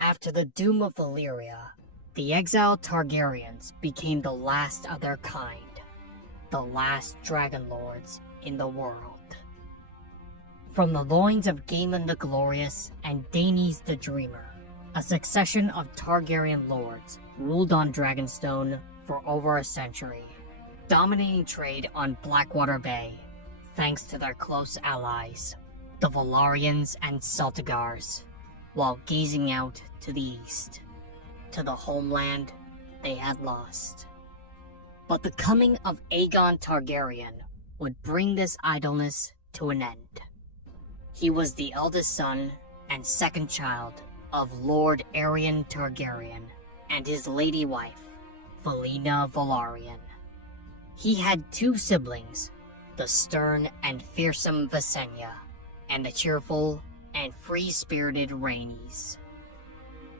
After the doom of Valyria, the exiled Targaryens became the last of their kind, the last dragonlords in the world. From the loins of Gaemon the Glorious and Daenys the Dreamer, a succession of Targaryen lords ruled on Dragonstone for over a century, dominating trade on Blackwater Bay, thanks to their close allies, the Velaryons and Celtigars, while gazing out to the east, to the homeland they had lost. But the coming of Aegon Targaryen would bring this idleness to an end. He was the eldest son and second child of Lord Aegon Targaryen and his lady wife, Valyria Velaryon. He had two siblings, the stern and fearsome Visenya, and the cheerful and free-spirited Rhaenys.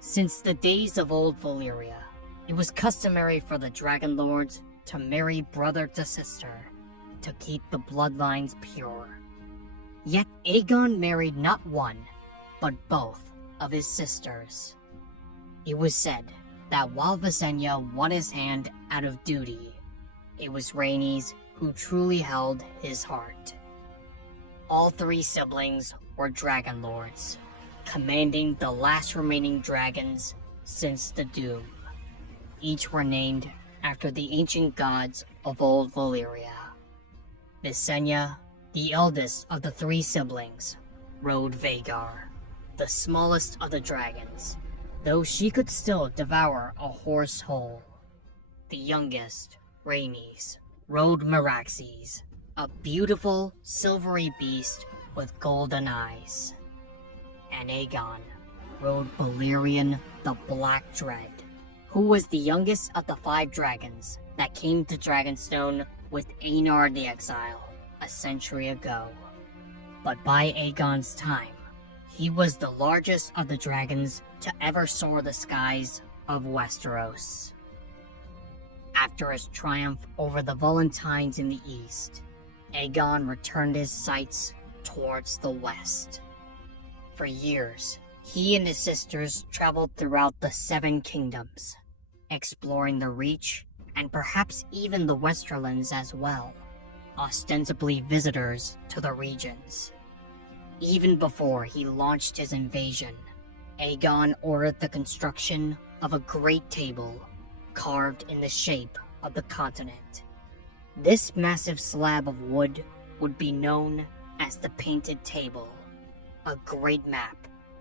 Since the days of old Valyria, it was customary for the dragonlords to marry brother to sister to keep the bloodlines pure. Yet Aegon married not one, but both of his sisters. It was said that while Visenya won his hand out of duty, it was Rhaenys who truly held his heart. All three siblings were dragonlords, commanding the last remaining dragons since the Doom. Each were named after the ancient gods of old Valyria. Visenya, the eldest of the three siblings, rode Vhagar, the smallest of the dragons, though she could still devour a horse whole. The youngest, Rhaenys, rode Meraxes, a beautiful silvery beast with golden eyes. And Aegon rode Balerion the Black Dread, who was the youngest of the 5 dragons that came to Dragonstone with Aenar the Exile a century ago. But by Aegon's time, he was the largest of the dragons to ever soar the skies of Westeros. After his triumph over the Volantines in the east, Aegon returned his sights towards the west. For years, he and his sisters traveled throughout the 7 kingdoms, exploring the Reach and perhaps even the Westerlands as well, ostensibly visitors to the regions. Even before he launched his invasion, Aegon ordered the construction of a great table carved in the shape of the continent. This massive slab of wood would be known as the Painted Table, a great map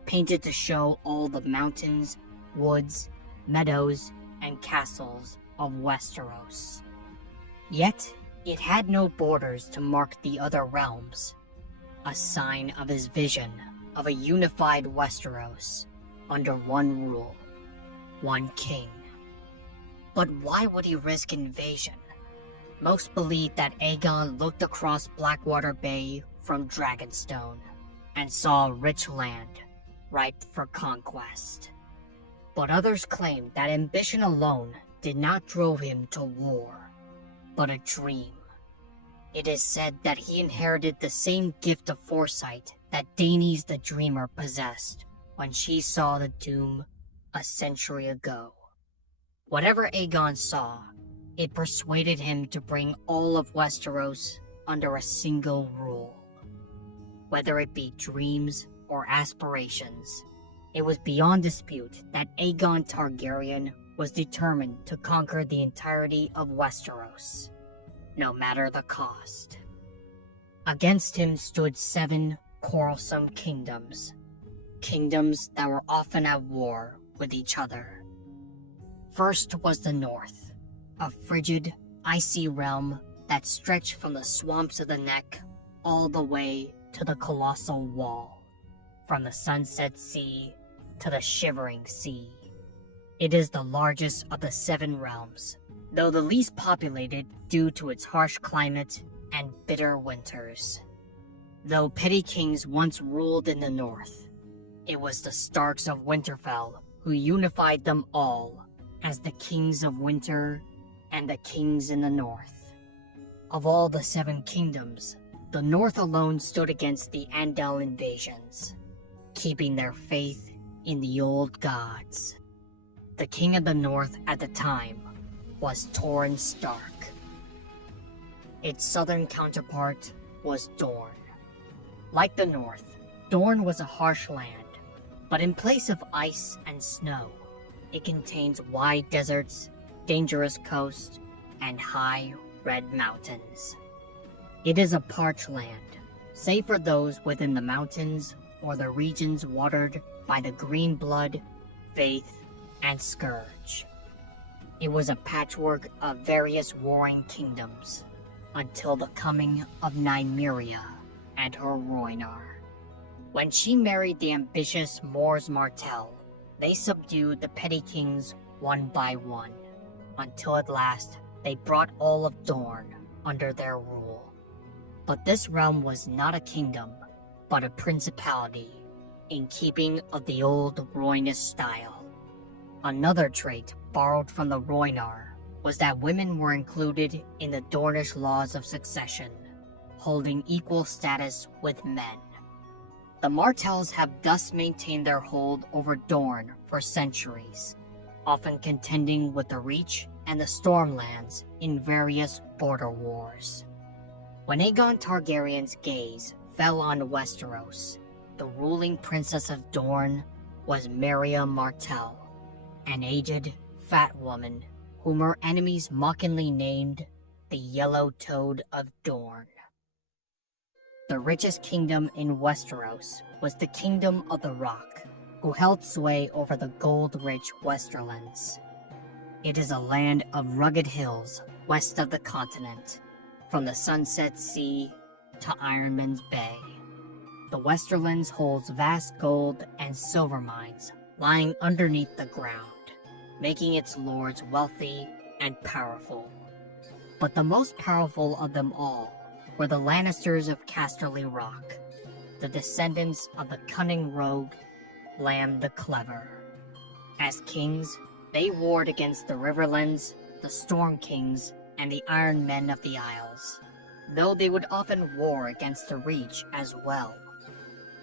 painted to show all the mountains, woods, meadows, and castles of Westeros. Yet, it had no borders to mark the other realms, a sign of his vision of a unified Westeros under one rule, one king. But why would he risk invasion? Most believe that Aegon looked across Blackwater Bay from Dragonstone and saw rich land ripe for conquest. But others claim that ambition alone did not drove him to war, but a dream. It is said that he inherited the same gift of foresight that Daenys the Dreamer possessed when she saw the Doom a century ago. Whatever Aegon saw, it persuaded him to bring all of Westeros under a single rule. Whether it be dreams or aspirations, it was beyond dispute that Aegon Targaryen was determined to conquer the entirety of Westeros, no matter the cost. Against him stood 7 quarrelsome kingdoms, kingdoms that were often at war with each other. First was the North, a frigid, icy realm that stretched from the swamps of the Neck all the way to the Colossal Wall, from the Sunset Sea to the Shivering Sea. It is the largest of the 7 realms, though the least populated due to its harsh climate and bitter winters. Though petty kings once ruled in the north, it was the Starks of Winterfell who unified them all as the Kings of Winter and the Kings in the North. Of all the 7 kingdoms, the North alone stood against the Andal invasions, keeping their faith in the old gods. The king of the north at the time was Torrhen Stark. Its southern counterpart was Dorne. Like the north, Dorne was a harsh land, but in place of ice and snow, it contains wide deserts, dangerous coasts, and high red mountains. It is a parched land, save for those within the mountains or the regions watered by the green blood, faith, and scourge. It was a patchwork of various warring kingdoms, until the coming of Nymeria and her Rhoynar. When she married the ambitious Mors Martell, they subdued the petty kings one by one, until at last they brought all of Dorne under their rule. But this realm was not a kingdom, but a principality, in keeping of the old Rhoynish style. Another trait borrowed from the Rhoynar was that women were included in the Dornish laws of succession, holding equal status with men. The Martells have thus maintained their hold over Dorne for centuries, often contending with the Reach and the Stormlands in various border wars. When Aegon Targaryen's gaze fell on Westeros, the ruling princess of Dorne was Meria Martell, an aged, fat woman whom her enemies mockingly named the Yellow Toad of Dorne. The richest kingdom in Westeros was the Kingdom of the Rock, who held sway over the gold-rich Westerlands. It is a land of rugged hills west of the continent, from the Sunset Sea to Ironman's Bay. The Westerlands holds vast gold and silver mines lying underneath the ground, making its lords wealthy and powerful. But the most powerful of them all were the Lannisters of Casterly Rock, the descendants of the cunning rogue Lam the Clever. As kings, they warred against the Riverlands, the Storm Kings, and the Iron Men of the Isles, though they would often war against the Reach as well.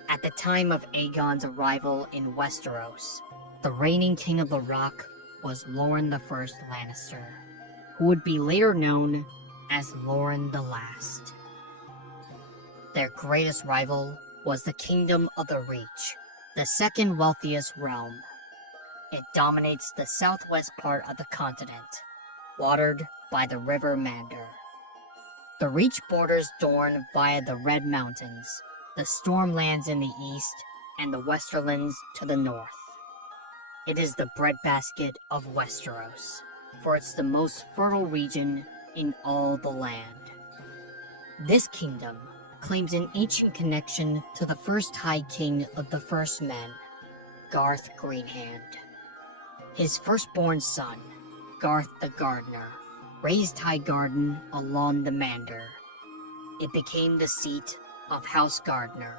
At the time of Aegon's arrival in Westeros, the reigning king of the Rock was Loren the First Lannister, who would be later known as Loren the Last. Their greatest rival was the Kingdom of the Reach, the second wealthiest realm. It dominates the southwest part of the continent, watered by the River Mander. The Reach borders Dorne via the Red Mountains, the Stormlands in the east, and the Westerlands to the north. It is the breadbasket of Westeros, for it's the most fertile region in all the land. This kingdom claims an ancient connection to the first High King of the First Men, Garth Greenhand. His firstborn son, Garth the Gardener, raised Highgarden along the Mander. It became the seat of House Gardener,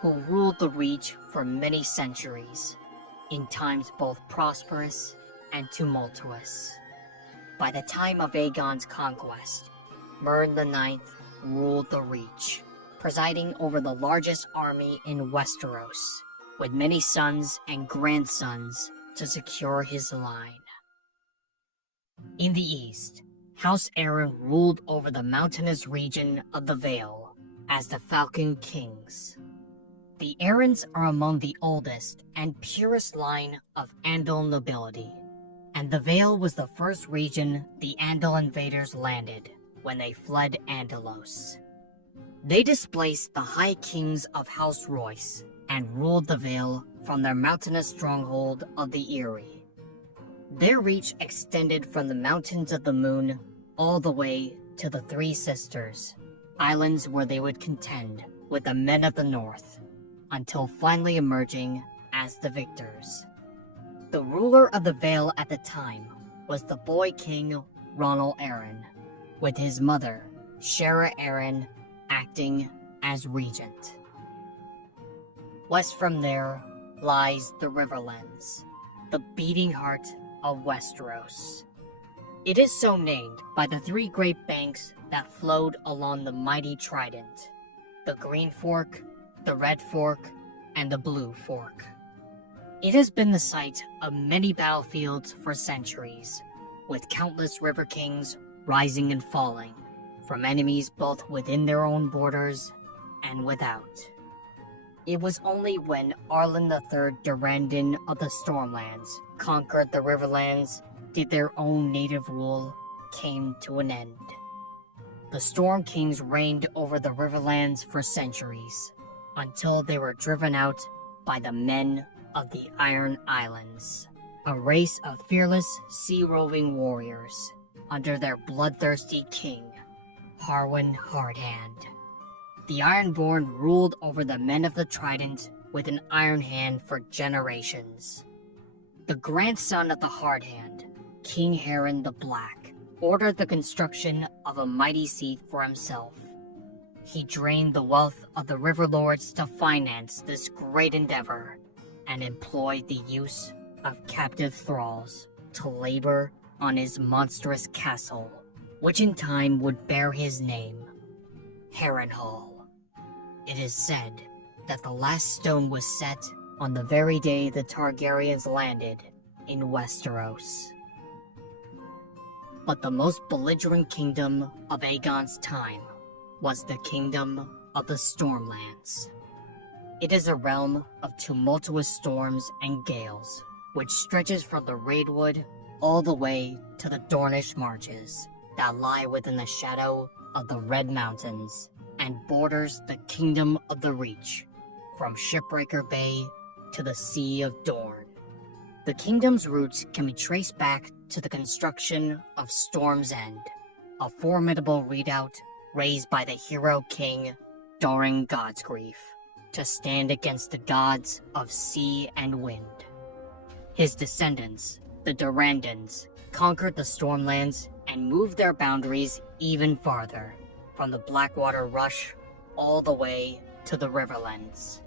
who ruled the Reach for many centuries, in times both prosperous and tumultuous. By the time of Aegon's conquest, Mern IX ruled the Reach, presiding over the largest army in Westeros, with many sons and grandsons to secure his line. In the east, House Arryn ruled over the mountainous region of the Vale as the Falcon Kings. The Arryns are among the oldest and purest line of Andal nobility, and the Vale was the first region the Andal invaders landed when they fled Andalos. They displaced the High Kings of House Royce and ruled the Vale from their mountainous stronghold of the Eyrie. Their reach extended from the Mountains of the Moon all the way to the Three Sisters, islands where they would contend with the Men of the North, until finally emerging as the victors. The ruler of the Vale at the time was the boy king Ronald Arryn, with his mother, Shara Arryn, acting as regent. West from there lies the Riverlands, the beating heart of Westeros. It is so named by the three great banks that flowed along the mighty Trident: the Green Fork, the Red Fork, and the Blue Fork. It has been the site of many battlefields for centuries, with countless river kings rising and falling, from enemies both within their own borders and without. It was only when Arlen III Durrandon of the Stormlands conquered the Riverlands did their own native rule came to an end. The Storm Kings reigned over the Riverlands for centuries, until they were driven out by the men of the Iron Islands, a race of fearless sea-roving warriors under their bloodthirsty king, Harren Hardhand. The Ironborn ruled over the men of the Trident with an iron hand for generations. The grandson of the Hardhand, King Harren the Black, ordered the construction of a mighty seat for himself. He drained the wealth of the river lords to finance this great endeavor, and employed the use of captive thralls to labor on his monstrous castle, which in time would bear his name, Harrenhal. It is said that the last stone was set on the very day the Targaryens landed in Westeros. But the most belligerent kingdom of Aegon's time was the kingdom of the Stormlands. It is a realm of tumultuous storms and gales, which stretches from the Raidwood all the way to the Dornish marches that lie within the shadow of the Red Mountains and borders the Kingdom of the Reach, from Shipbreaker Bay to the Sea of Dorne. The kingdom's roots can be traced back to the construction of Storm's End, a formidable redoubt raised by the hero king Doran Godsgrief to stand against the gods of sea and wind. His descendants, the Durrandons, conquered the Stormlands and moved their boundaries even farther, from the Blackwater Rush all the way to the Riverlands.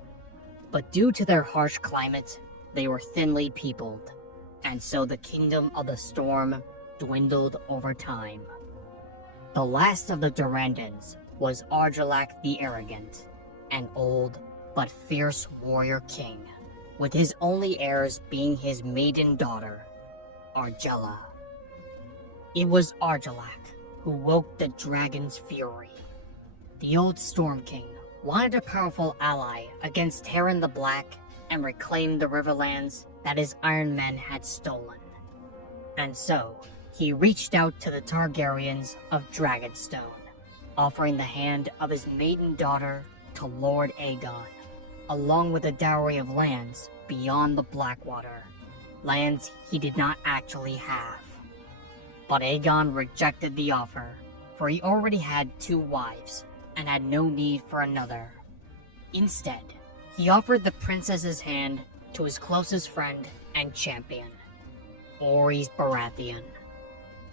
But due to their harsh climate, they were thinly peopled, and so the Kingdom of the Storm dwindled over time. The last of the Durrandons was Argilac the Arrogant, an old but fierce warrior king, with his only heirs being his maiden daughter, Argella. It was Argilac who woke the dragon's fury. The old Storm King wanted a powerful ally against Harren the Black and reclaim the Riverlands that his Iron Men had stolen. And so, he reached out to the Targaryens of Dragonstone, offering the hand of his maiden daughter to Lord Aegon, along with a dowry of lands beyond the Blackwater, lands he did not actually have. But Aegon rejected the offer, for he already had 2 wives and had no need for another. Instead, he offered the princess's hand to his closest friend and champion, Orys Baratheon.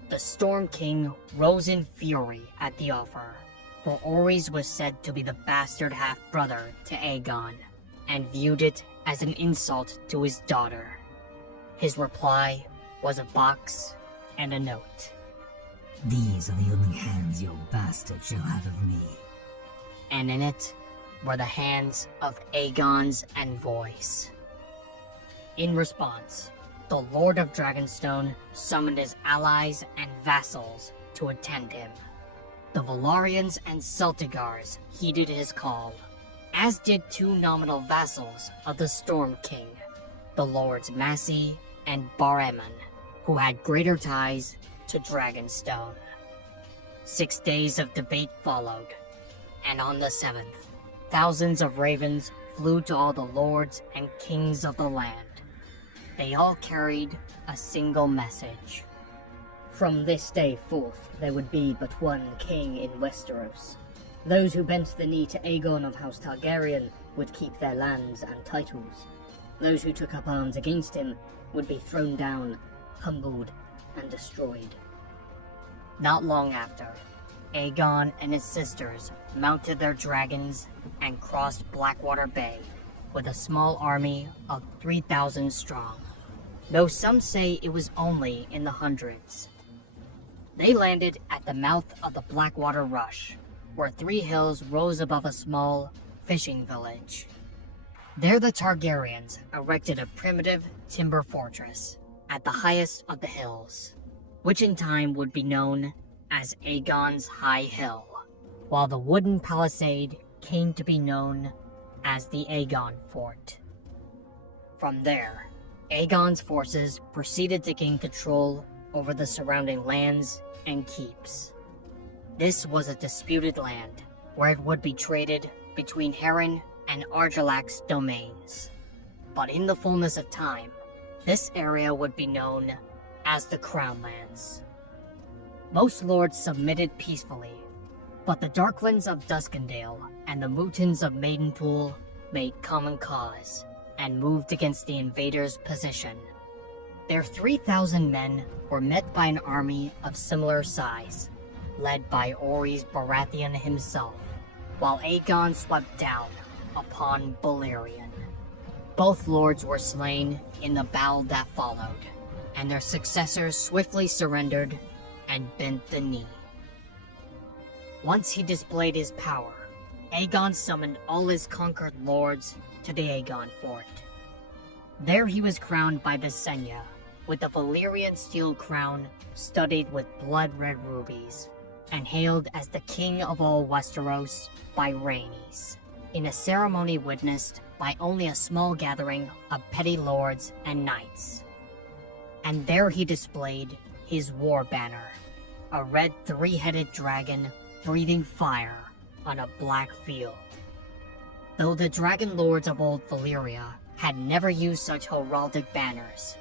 The Storm King rose in fury at the offer, for Orys was said to be the bastard half-brother to Aegon, and viewed it as an insult to his daughter. His reply was a box and a note. "These are the only hands your bastard shall have of me." And in it were the hands of Aegon's envoys. In response, the Lord of Dragonstone summoned his allies and vassals to attend him. The Valyrians and Celtigars heeded his call, as did 2 nominal vassals of the Storm King, the Lords Massey and Baremon, who had greater ties to Dragonstone. 6 days of debate followed, and on the 7th, thousands of ravens flew to all the lords and kings of the land. They all carried a single message. From this day forth, there would be but one king in Westeros. Those who bent the knee to Aegon of House Targaryen would keep their lands and titles. Those who took up arms against him would be thrown down, humbled, and destroyed. Not long after, Aegon and his sisters mounted their dragons and crossed Blackwater Bay with a small army of 3,000 strong, though some say it was only in the hundreds. They landed at the mouth of the Blackwater Rush, where 3 hills rose above a small fishing village. There the Targaryens erected a primitive timber fortress at the highest of the hills, which in time would be known as Aegon's High Hill, while the wooden palisade came to be known as the Aegon Fort. From there, Aegon's forces proceeded to gain control over the surrounding lands and keeps. This was a disputed land, where it would be traded between Harren and Argilac's domains. But in the fullness of time, this area would be known as the Crown Lands. Most lords submitted peacefully, but the Darklands of Duskendale and the Mootons of Maidenpool made common cause and moved against the invaders' position. Their 3,000 men were met by an army of similar size, led by Orys Baratheon himself, while Aegon swept down upon Valyria. Both lords were slain in the battle that followed, and their successors swiftly surrendered and bent the knee. Once he displayed his power, Aegon summoned all his conquered lords to the Aegon Fort. There he was crowned by Visenya, with a Valyrian steel crown studded with blood-red rubies, and hailed as the king of all Westeros by Rhaenys, in a ceremony witnessed by only a small gathering of petty lords and knights. And there he displayed his war banner, a red three-headed dragon breathing fire on a black field. Though the dragonlords of old Valyria had never used such heraldic banners,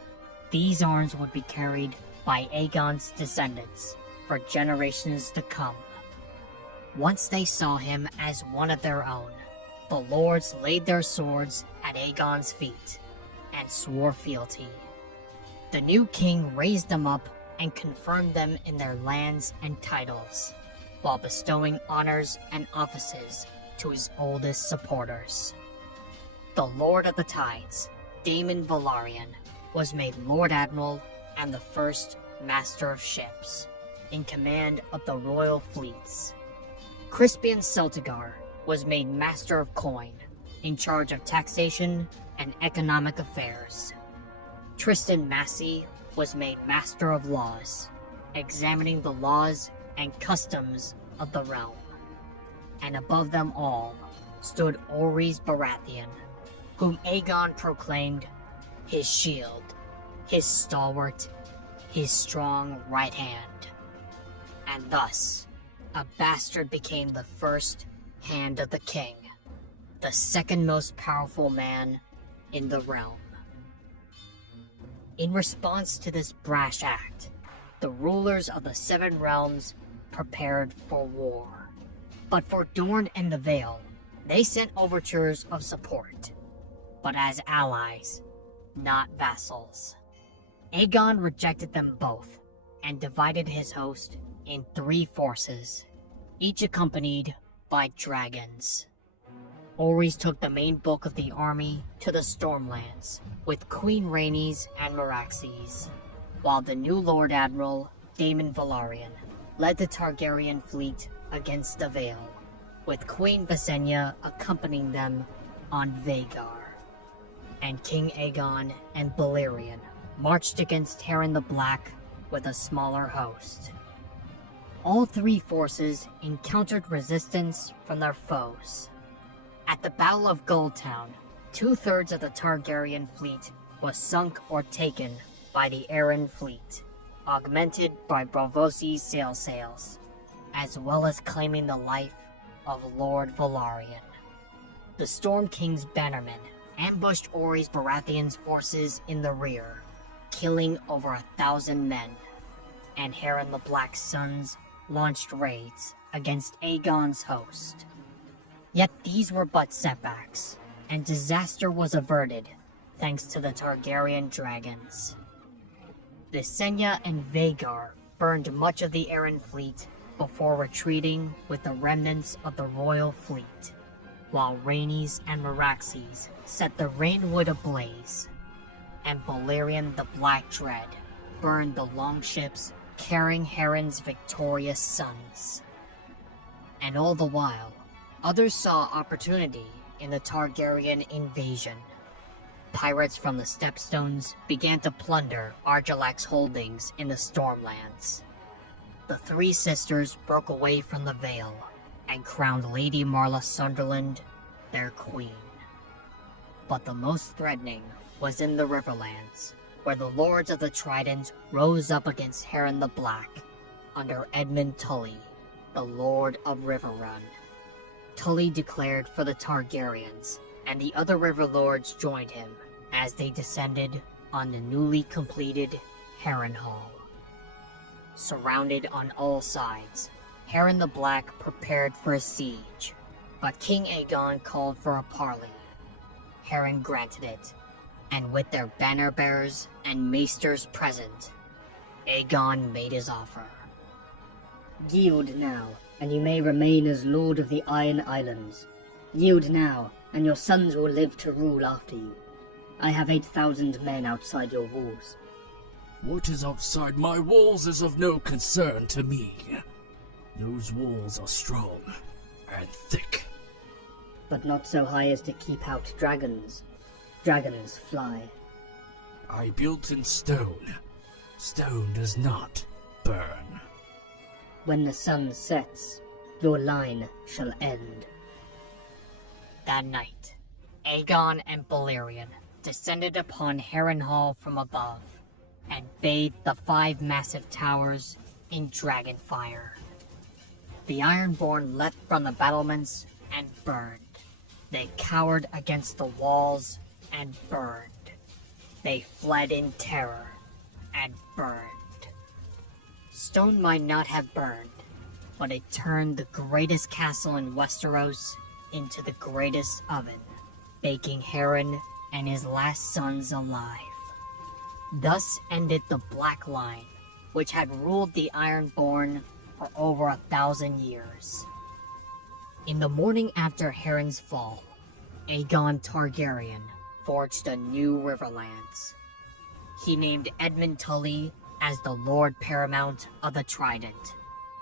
these arms would be carried by Aegon's descendants for generations to come. Once they saw him as one of their own, the lords laid their swords at Aegon's feet and swore fealty. The new king raised them up and confirmed them in their lands and titles, while bestowing honors and offices to his oldest supporters. The Lord of the Tides, Daemon Velaryon, was made Lord Admiral and the first Master of Ships, in command of the royal fleets. Crispian Celtigar was made Master of Coin, in charge of taxation and economic affairs. Tristan Massey was made Master of Laws, examining the laws and customs of the realm. And above them all stood Orys Baratheon, whom Aegon proclaimed his shield, his stalwart, his strong right hand. And thus, a bastard became the first hand of the king, the second most powerful man in the realm. In response to this brash act, the rulers of the Seven Realms prepared for war. But for Dorne and the Vale, they sent overtures of support, but as allies, not vassals. Aegon rejected them both, and divided his host in 3 forces, each accompanied by dragons. Orys took the main bulk of the army to the Stormlands, with Queen Rhaenys and Meraxes, while the new Lord Admiral, Daemon Velaryon, led the Targaryen fleet against the Vale, with Queen Visenya accompanying them on Vhagar. And King Aegon and Balerion marched against Harren the Black with a smaller host. All 3 forces encountered resistance from their foes. At the Battle of Oldtown, 2/3 of the Targaryen fleet was sunk or taken by the Arryn fleet, augmented by Bravosi's sails, as well as claiming the life of Lord Velaryon. The Storm King's bannermen ambushed Orys Baratheon's forces in the rear, killing over 1,000 men, and Harren the Black's sons launched raids against Aegon's host. Yet these were but setbacks, and disaster was averted thanks to the Targaryen dragons. Visenya and Vhagar burned much of the Arryn fleet before retreating with the remnants of the royal fleet, while Rhaenys and Meraxes set the Rainwood ablaze, and Balerion the Black Dread burned the longships carrying Harren's victorious sons. And all the while, others saw opportunity in the Targaryen invasion. Pirates from the Stepstones began to plunder Argilac's holdings in the Stormlands. The three sisters broke away from the Vale and crowned Lady Marla Sunderland their queen. But the most threatening was in the Riverlands, where the Lords of the Trident rose up against Harren the Black under Edmund Tully, the Lord of Riverrun. Tully declared for the Targaryens, and the other River Lords joined him as they descended on the newly completed Harrenhal. Surrounded on all sides, Harren the Black prepared for a siege, but King Aegon called for a parley. Harren granted it, and with their banner bearers and maesters present, Aegon made his offer. Yield now, and you may remain as Lord of the Iron Islands. Yield now, and your sons will live to rule after you. I have 8,000 men outside your walls. What is outside my walls is of no concern to me. Those walls are strong and thick. But not so high as to keep out dragons. Dragons fly. I built in stone. Stone does not burn. When the sun sets, your line shall end. That night, Aegon and Valyrian descended upon Harrenhal from above and bathed the 5 massive towers in dragon fire. The Ironborn leapt from the battlements and burned. They cowered against the walls and burned. They fled in terror and burned. Stone might not have burned, but it turned the greatest castle in Westeros into the greatest oven, baking Harren and his last sons alive. Thus ended the Black Line, which had ruled the Ironborn for over 1,000 years. In the morning after Harren's fall, Aegon Targaryen forged a new Riverlands. He named Edmund Tully as the Lord Paramount of the Trident,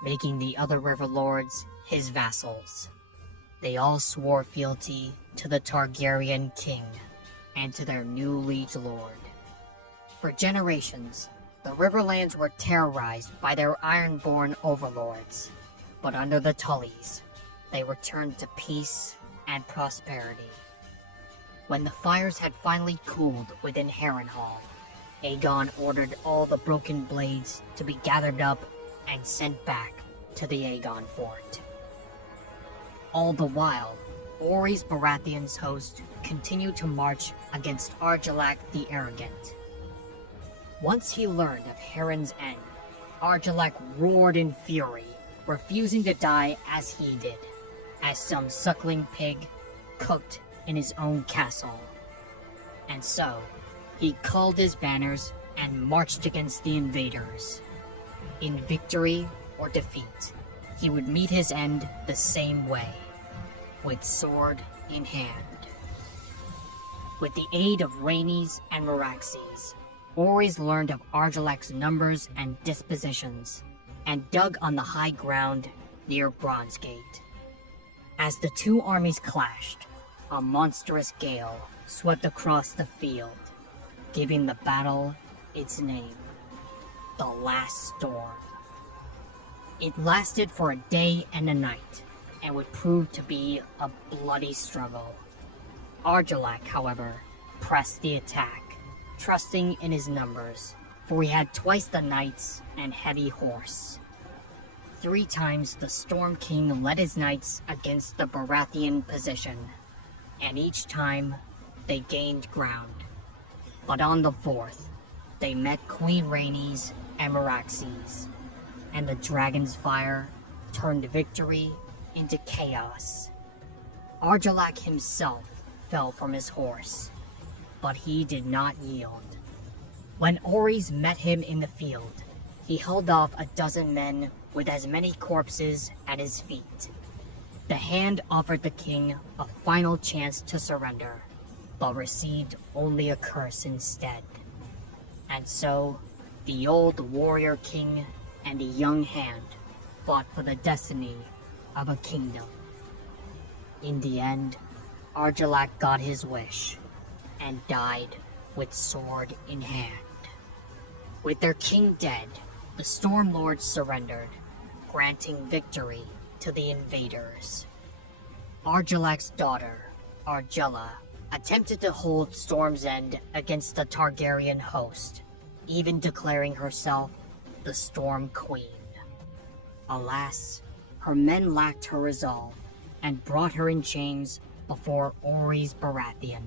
making the other River Lords his vassals. They all swore fealty to the Targaryen king and to their new liege lord. For generations, the Riverlands were terrorized by their Ironborn overlords, but under the Tullys, they returned to peace and prosperity. When the fires had finally cooled within Harrenhal, Aegon ordered all the broken blades to be gathered up and sent back to the Aegon fort. All the while, Orys Baratheon's host continued to march against Argilac the Arrogant. Once he learned of Harren's end, Argilac roared in fury, refusing to die as he did, as some suckling pig cooked in his own castle. And so, he culled his banners and marched against the invaders. In victory or defeat, he would meet his end the same way, with sword in hand. With the aid of Rhaenys and Meraxes, Orys learned of Argilac's numbers and dispositions, and dug on the high ground near Bronzegate. As the two armies clashed, a monstrous gale swept across the field, giving the battle its name, the Last Storm. It lasted for a day and a night, and would prove to be a bloody struggle. Argilac, however, pressed the attack, trusting in his numbers, for he had twice the knights and heavy horse. 3 times the Storm King led his knights against the Baratheon position, and each time they gained ground. But on the 4th, they met Queen Rhaenys and Meraxes, and the dragon's fire turned victory into chaos. Argilac himself fell from his horse, but he did not yield. When Orys met him in the field, he held off a dozen men with as many corpses at his feet. The Hand offered the king a final chance to surrender, but received only a curse instead. And so, the old warrior king and the young Hand fought for the destiny of a kingdom. In the end, Argilac got his wish and died with sword in hand. With their king dead, the Stormlords surrendered, granting victory to the invaders. Argilac's daughter, Argilla, attempted to hold Storm's End against the Targaryen host, even declaring herself the Storm Queen. Alas, her men lacked her resolve and brought her in chains before Orys Baratheon.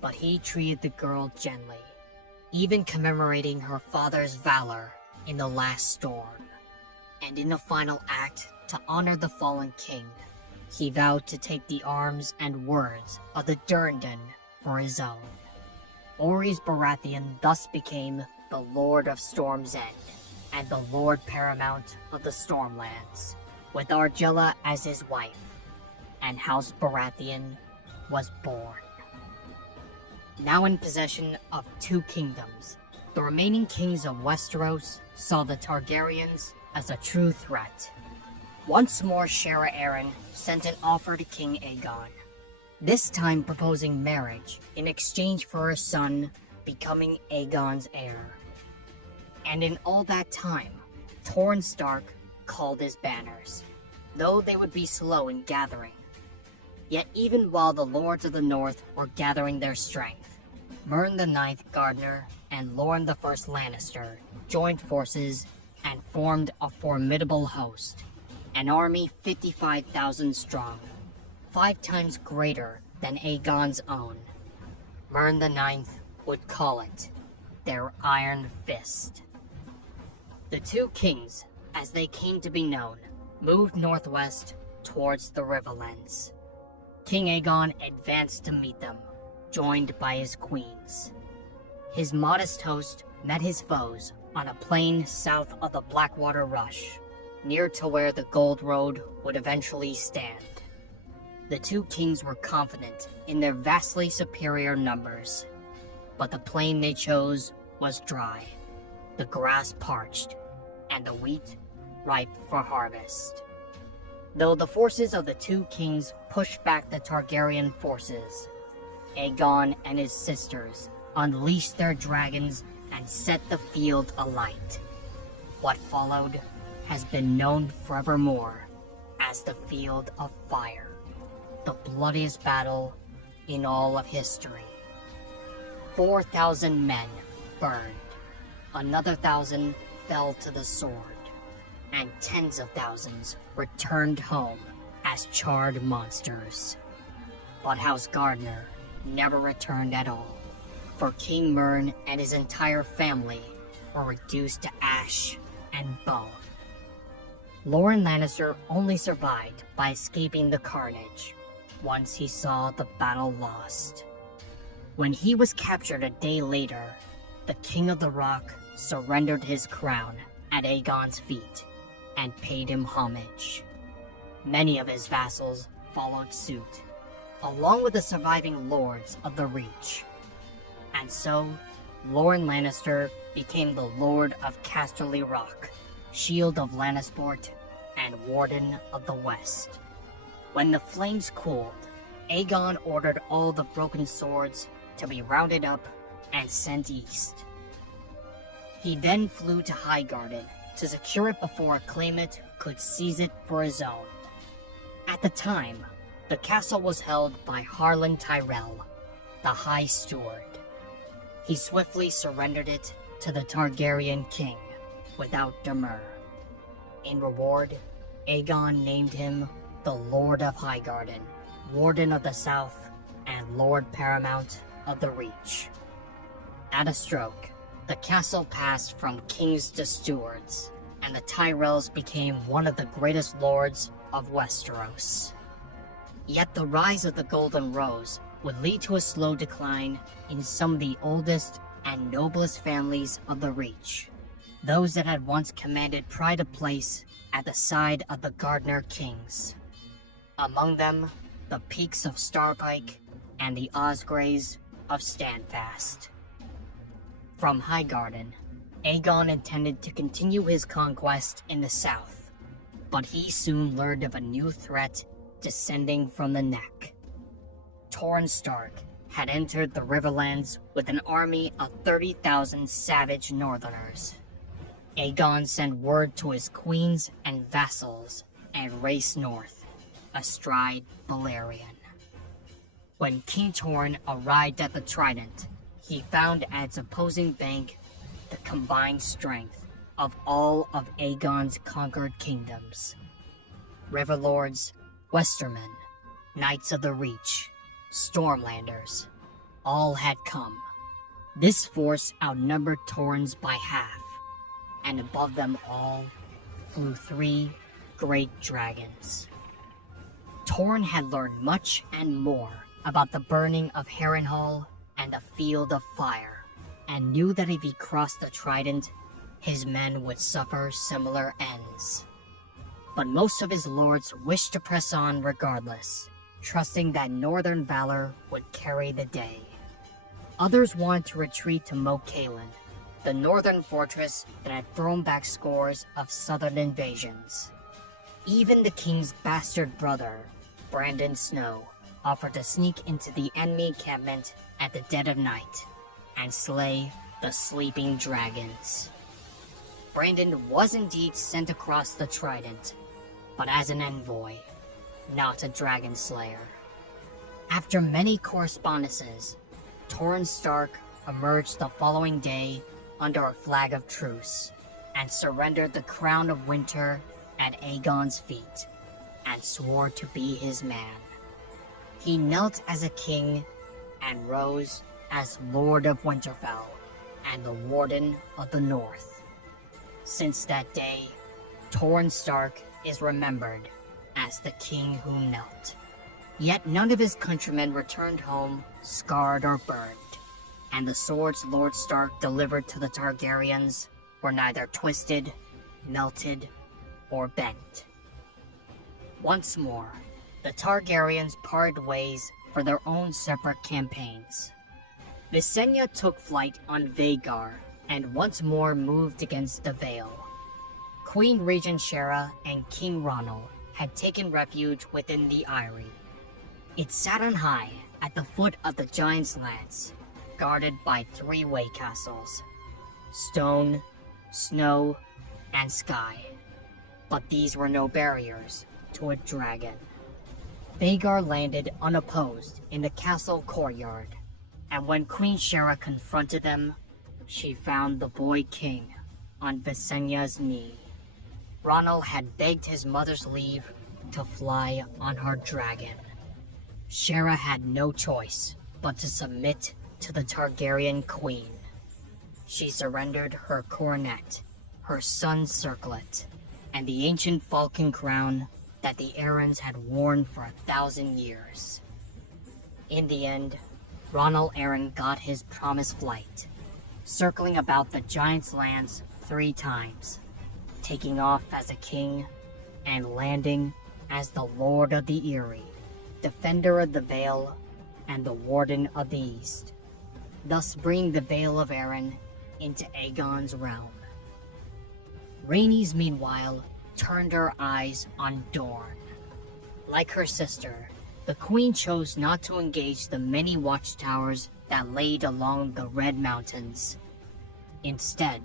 But he treated the girl gently, even commemorating her father's valor in the last storm. And in the final act, to honor the fallen king, he vowed to take the arms and words of the Durrandon for his own. Orys Baratheon thus became the Lord of Storm's End and the Lord Paramount of the Stormlands, with Argilla as his wife, and House Baratheon was born. Now in possession of 2 kingdoms, the remaining kings of Westeros saw the Targaryens as a true threat. Once more, Shera Aaron sent an offer to King Aegon, this time proposing marriage in exchange for her son becoming Aegon's heir. And in all that time, Torrhen Stark called his banners, though they would be slow in gathering. Yet even while the Lords of the North were gathering their strength, Mern the Ninth Gardener and Lorne the First Lannister joined forces and formed a formidable host, an army 55,000 strong, 5 times greater than Aegon's own. Mern the Ninth would call it their Iron Fist. The 2 kings, as they came to be known, moved northwest towards the Riverlands. King Aegon advanced to meet them, joined by his queens. His modest host met his foes on a plain south of the Blackwater Rush, near to where the Gold Road would eventually stand. The 2 kings were confident in their vastly superior numbers, but the plain they chose was dry, the grass parched, and the wheat ripe for harvest. Though the forces of the 2 kings pushed back the Targaryen forces, Aegon and his sisters unleashed their dragons and set the field alight. What followed has been known forevermore as the Field of Fire, the bloodiest battle in all of history. 4,000 men burned, another 1,000 fell to the sword, and tens of thousands returned home as charred monsters. But House Gardener never returned at all, for King Mern and his entire family were reduced to ash and bone. Loren Lannister only survived by escaping the carnage once he saw the battle lost. When he was captured a day later, the King of the Rock surrendered his crown at Aegon's feet and paid him homage. Many of his vassals followed suit, along with the surviving lords of the Reach. And so, Loren Lannister became the Lord of Casterly Rock, Shield of Lannisport, and Warden of the West. When the flames cooled, Aegon ordered all the broken swords to be rounded up and sent east. He then flew to Highgarden to secure it before a claimant could seize it for his own. At the time, the castle was held by Harlan Tyrell, the High Steward. He swiftly surrendered it to the Targaryen king without demur. In reward, Aegon named him the Lord of Highgarden, Warden of the South, and Lord Paramount of the Reach. At a stroke, the castle passed from kings to stewards, and the Tyrells became one of the greatest lords of Westeros. Yet the rise of the Golden Rose would lead to a slow decline in some of the oldest and noblest families of the Reach, those that had once commanded pride of place at the side of the Gardener kings. Among them, the Peaks of Starpike and the Osgreys of Standfast. From Highgarden, Aegon intended to continue his conquest in the south, but he soon learned of a new threat descending from the neck. Torrhen Stark had entered the Riverlands with an army of 30,000 savage northerners. Aegon sent word to his queens and vassals and raced north, astride Valyrian. When King Torrhen arrived at the Trident, he found at its opposing bank the combined strength of all of Aegon's conquered kingdoms. Riverlords, Westermen, Knights of the Reach, Stormlanders, all had come. This force outnumbered Torrhen's by half, and above them all flew 3 great dragons. Torrhen had learned much and more about the burning of Harrenhal and the Field of Fire, and knew that if he crossed the Trident, his men would suffer similar ends. But most of his lords wished to press on regardless, trusting that northern valor would carry the day. Others wanted to retreat to Moat Cailin, the northern fortress that had thrown back scores of southern invasions. Even the king's bastard brother, Brandon Snow, offered to sneak into the enemy encampment at the dead of night and slay the sleeping dragons. Brandon was indeed sent across the Trident, but as an envoy, not a dragon slayer. After many correspondences, Torrhen Stark emerged the following day under a flag of truce and surrendered the crown of winter at Aegon's feet and swore to be his man. He knelt as a king and rose as Lord of Winterfell and the Warden of the North. Since that day, Torrhen Stark is remembered as the king who knelt. Yet none of his countrymen returned home scarred or burned, and the swords Lord Stark delivered to the Targaryens were neither twisted, melted, or bent. Once more, the Targaryens parted ways for their own separate campaigns. Visenya took flight on Vhagar and once more moved against the Vale. Queen Regent Shera and King Ronald had taken refuge within the Eyrie. It sat on high at the foot of the Giant's Lance, guarded by 3 way castles: stone, snow, and sky. But these were no barriers to a dragon. Vhagar landed unopposed in the castle courtyard, and when Queen Shera confronted them, she found the boy king on Visenya's knee. Ronald had begged his mother's leave to fly on her dragon. Shera had no choice but to submit to the Targaryen queen. She surrendered her coronet, her son's circlet, and the ancient falcon crown that the Arryns had worn for 1,000 years. In the end, Ronald Arryn got his promised flight, circling about the Giant's lands 3 times, taking off as a king and landing as the Lord of the Eyrie, Defender of the Vale, and the Warden of the East, thus bringing the Vale of Arryn into Aegon's realm. Rhaenys, meanwhile, turned her eyes on Dorne. Like her sister, the Queen chose not to engage the many watchtowers that laid along the Red Mountains. Instead,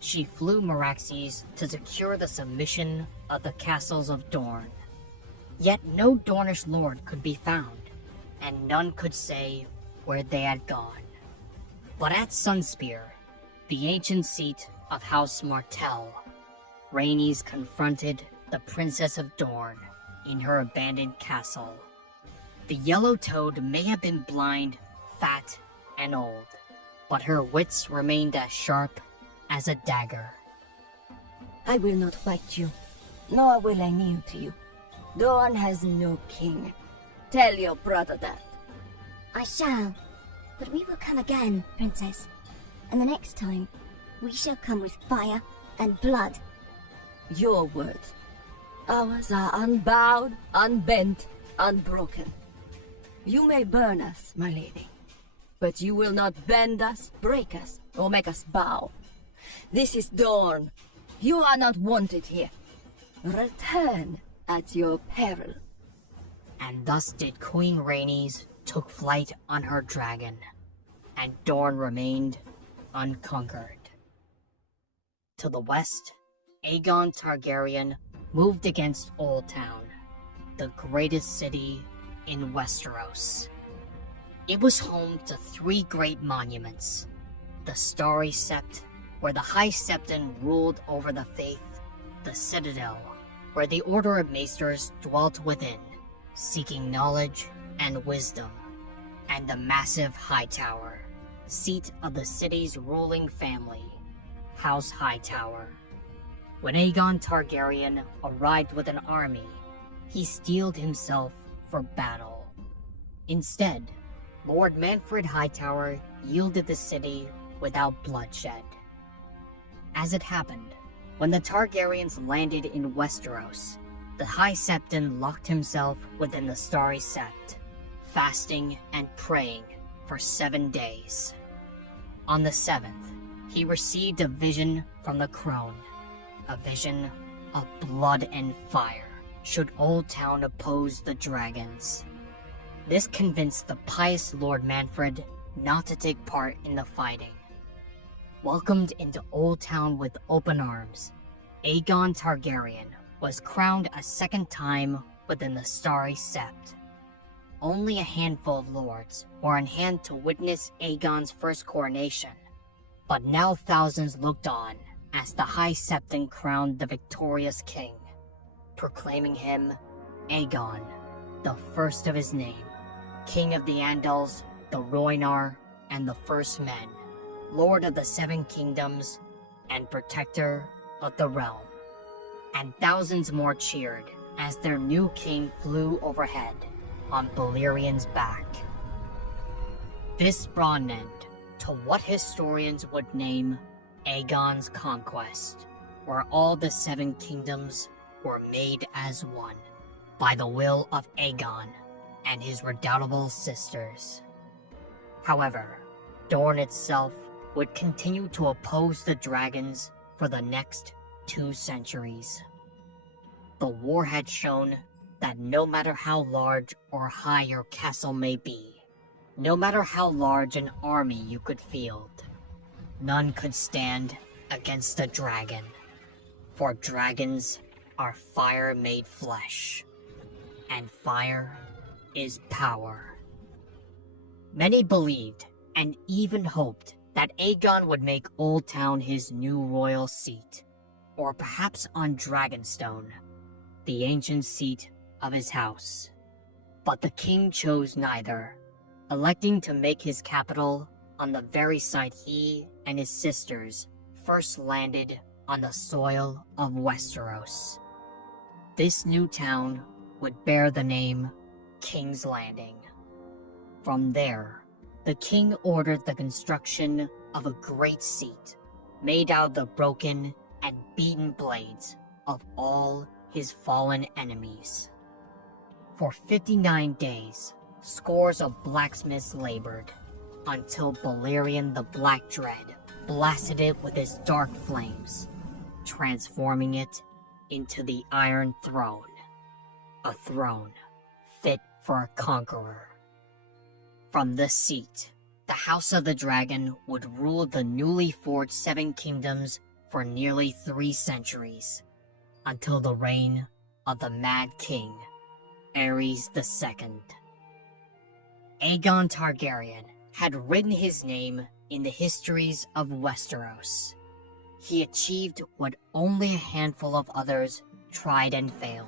she flew Meraxes to secure the submission of the castles of Dorne. Yet no Dornish lord could be found, and none could say where they had gone. But at Sunspear, the ancient seat of House Martell, Rhaenys confronted the Princess of Dorne in her abandoned castle. The Yellow Toad may have been blind, fat, and old, but her wits remained as sharp as a dagger. I will not fight you, nor will I kneel to you. Dorne has no king. Tell your brother that. I shall, but we will come again, Princess. And the next time, we shall come with fire and blood. Your words. Ours are unbowed, unbent, unbroken. You may burn us, my lady, but you will not bend us, break us, or make us bow. This is Dorne. You are not wanted here. Return at your peril. And thus did Queen Rhaenys took flight on her dragon, and Dorne remained unconquered. To the west, Aegon Targaryen moved against Oldtown, the greatest city in Westeros. It was home to 3 great monuments: the Starry Sept, where the High Septon ruled over the faith; the Citadel, where the Order of Maesters dwelt within, seeking knowledge and wisdom; and the massive High Tower, seat of the city's ruling family, House Hightower. When Aegon Targaryen arrived with an army, he steeled himself for battle. Instead, Lord Manfred Hightower yielded the city without bloodshed. As it happened, when the Targaryens landed in Westeros, the High Septon locked himself within the Starry Sept, fasting and praying for 7 days. On the 7th, he received a vision from the crone, a vision of blood and fire should Oldtown oppose the dragons. This convinced the pious Lord Manfred not to take part in the fighting. Welcomed into Oldtown with open arms, Aegon Targaryen was crowned a second time within the Starry Sept. Only a handful of lords were on hand to witness Aegon's first coronation, but now thousands looked on as the High Septon crowned the victorious king, proclaiming him Aegon, the first of his name, King of the Andals, the Rhoynar, and the First Men, Lord of the 7 Kingdoms, and Protector of the Realm. And thousands more cheered as their new king flew overhead on Valyrian's back. This brought an end to what historians would name Aegon's Conquest, where all the 7 kingdoms were made as one by the will of Aegon and his redoubtable sisters. However, Dorne itself would continue to oppose the dragons for the next 2 centuries. The war had shown that no matter how large or high your castle may be, no matter how large an army you could field, none could stand against a dragon, for dragons are fire made flesh, and fire is power. Many believed and even hoped that Aegon would make Oldtown his new royal seat, or perhaps on Dragonstone, the ancient seat of his house. But the king chose neither, electing to make his capital on the very site he and his sisters first landed on the soil of Westeros. This new town would bear the name King's Landing. From there, the king ordered the construction of a great seat made out of the broken and beaten blades of all his fallen enemies. For 59 days, scores of blacksmiths labored, until Balerion the Black Dread blasted it with his dark flames, transforming it into the Iron Throne, a throne fit for a conqueror. From this seat, the House of the Dragon would rule the newly forged 7 kingdoms for nearly 3 centuries, until the reign of the Mad King, Aerys II. Aegon Targaryen had written his name in the histories of Westeros. He achieved what only a handful of others tried and failed.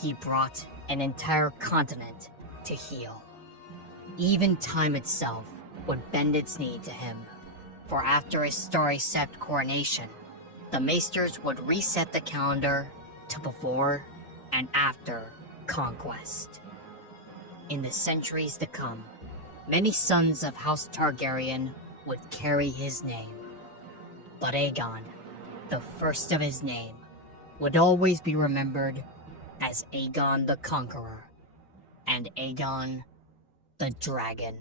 He brought an entire continent to heel. Even time itself would bend its knee to him, for after his Starry Sept coronation, the Maesters would reset the calendar to before and after Conquest. In the centuries to come, many sons of House Targaryen would carry his name. But Aegon, the first of his name, would always be remembered as Aegon the Conqueror and Aegon the Dragon.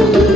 Bye.